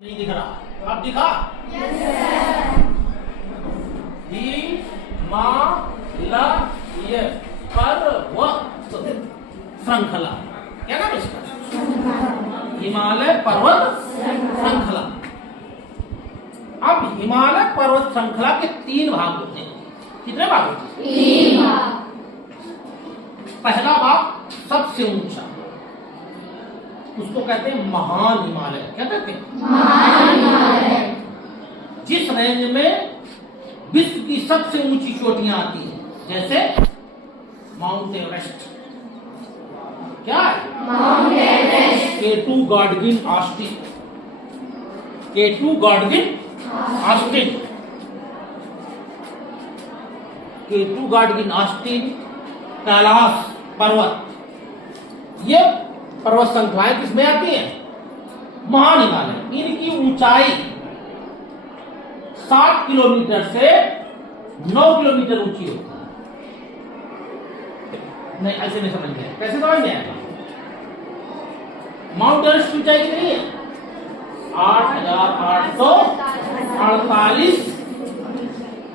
नहीं दिख रहा, अब दिखा? हिमालय पर्वत श्रृंखला, क्या नाम इसका? हिमालय पर्वत श्रृंखला। अब हिमालय पर्वत श्रृंखला के 3 भाग होते हैं। कितने भाग होते हैं? 3 भाग। पहला भाग सबसे ऊंचा, उसको कहते हैं महान हिमालय। क्या कहते हैं? महान हिमालय। जिस रेंज में विश्व की सबसे ऊंची चोटियां आती हैं, जैसे माउंट एवरेस्ट। क्या है? Mount Everest. K2 Godwin Austen, K2 Godwin Austen, K2 Godwin Austen, Kailash पर्वत। ये पर्वत श्रृंखलाएं किसमें आती हैं? महान हिमालय। इनकी ऊंचाई 7 किलोमीटर से 9 किलोमीटर ऊंची होती है। नहीं, ऐसे नहीं समझ गया। कैसे समझ में आएगा? माउंट एवरेस्ट की ऊंचाई कितनी है? 8,848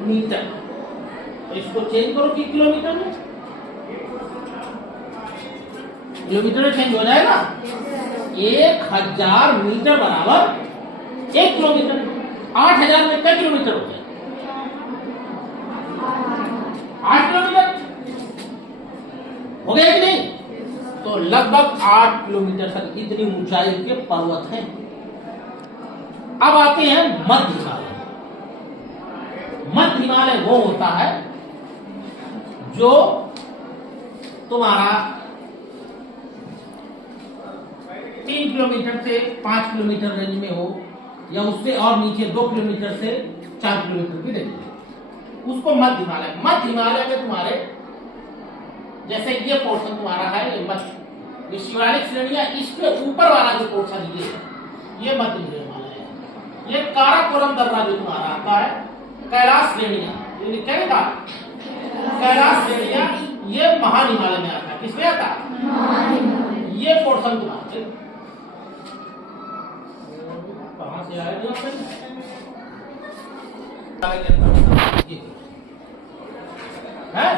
मीटर। तो इसको चेंज करो कि किलोमीटर में, किलोमीटर में चेंज हो जाएगा। 1000 मीटर बराबर 1 किलोमीटर। 8000 में कितने किलोमीटर होते हैं? 8 किलोमीटर हो गया कि नहीं? तो लगभग 8 किलोमीटर तक इतनी ऊंचाई के पर्वत हैं। अब आते हैं मध्य हिमालय। मध्य हिमालय वो होता है जो तुम्हारा 3 किलोमीटर से 5 किलोमीटर रेंज में हो, या उससे और नीचे 2 किलोमीटर से 4 किलोमीटर की रेंज में, उसको मध्य हिमालय। मध्य हिमालय में तुम्हारे जैसे ये पोर्शन तुम्हारा है, ये मध्य, ये शिवालिक श्रेणियां, इसके ऊपर वाला जो पोर्शन ये मध्य हिमालय है। ये काराकोरम दर्रा जो तुम्हारा आता है, कैलाश श्रेणियां, कैलाश श्रेणियां, ये महान हिमालय में आता है। किसमें आता है? ये पोर्शन तुम्हारे कहां से आया? है।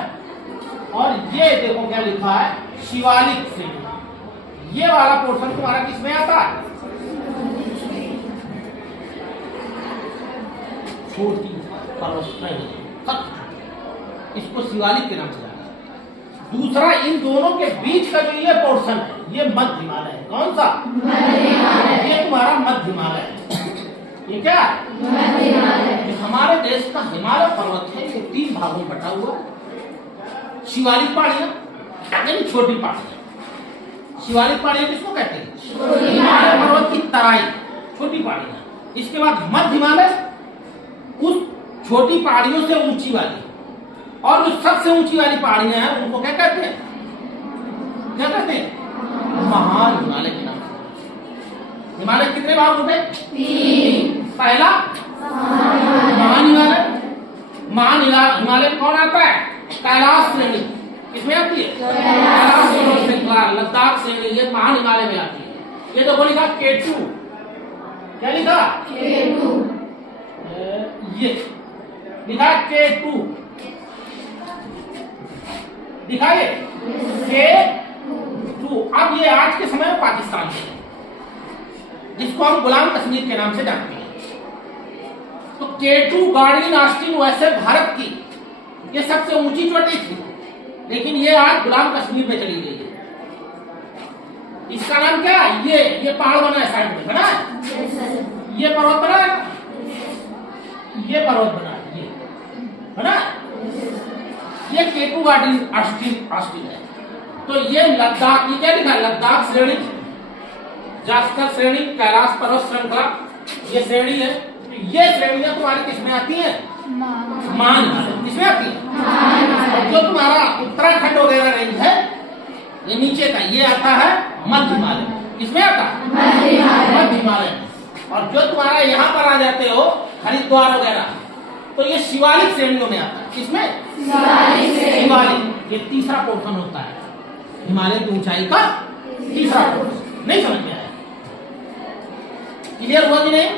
और ये देखो क्या लिखा है, शिवालिक श्रेणी। ये वाला पोर्शन तुम्हारा किसमें आता है? छोटी पर्वत श्रेणी, इसको शिवालिक के नाम से जाना है। दूसरा, इन दोनों के बीच का जो ये पोर्शन है, ये मध्य हिमालय है। कौन सा? मध्य हिमालय। ये तुम्हारा मध्य हिमालय है। ये क्या है? मध्य हिमालय। हमारे देश का हिमालय पर्वत है, ये 3 भागों में बटा हुआ है। शिवालिक पहाड़ियां यानी छोटी पहाड़ियां। शिवालिक पहाड़ियां किसको कहते हैं? हिमालय पर्वत की तराई, छोटी पहाड़ियां। इसके बाद मध्य हिमालय, उस छोटी पहाड़ियों से ऊंची वाली, और जो सबसे ऊंची वाली पहाड़ियां हैं उनको क्या कहते हैं? क्या कहते हैं? महान हिमालय के नाम से। हिमालय कितने भाग होते हैं? 3। पहला महान हिमालय। महान हिमालय में कौन आता है? कैलाश श्रेणी। किसमें आती है? कैलाश श्रृंखला, लद्दाख श्रेणी, ये महान हिमालय में आती है। ये देखो लिखा K2। क्या लिखा? K2। ये लिखा K2, दिखाइए K2। अब ये आज के समय में पाकिस्तान में, जिसको हम गुलाम कश्मीर के नाम से जानते हैं। तो K2 गॉडविन ऑस्टिन वैसे भारत की ये सबसे ऊंची चोटी थी, लेकिन ये आज गुलाम कश्मीर में चली गई है। इसका नाम क्या है? ये पहाड़ बना है साइड में, बना है। ये पर्वत बना है, ये पर्वत बना है, ये बना है। ये K2 गॉडविन ऑस्टिन है। तो ये लद्दाख, ये क्या लिखा है? लद्दाख श्रेणी, जास्कर श्रेणी, कैलाश पर्वत श्रृंखला, ये श्रेणी है। तो ये श्रेणियां तुम्हारी किसमें आती हैं? महान हिमालय। किसमें आती है? और जो तुम्हारा उत्तराखंड वगैरह रेंज है, ये नीचे का, ये आता है मध्य हिमालय। किसमें आता है? मध्य हिमालय। और जो तुम्हारा यहाँ पर आ जाते हो, हरिद्वार वगैरह, तो ये शिवालिक श्रेणियों में आता है। किसमें? शिवालिक। ये तीसरा पोर्शन होता है हिमालय की ऊंचाई का, तीसरा पोर्शन। नहीं समझ में आया? क्लियर हुआ कि नहीं?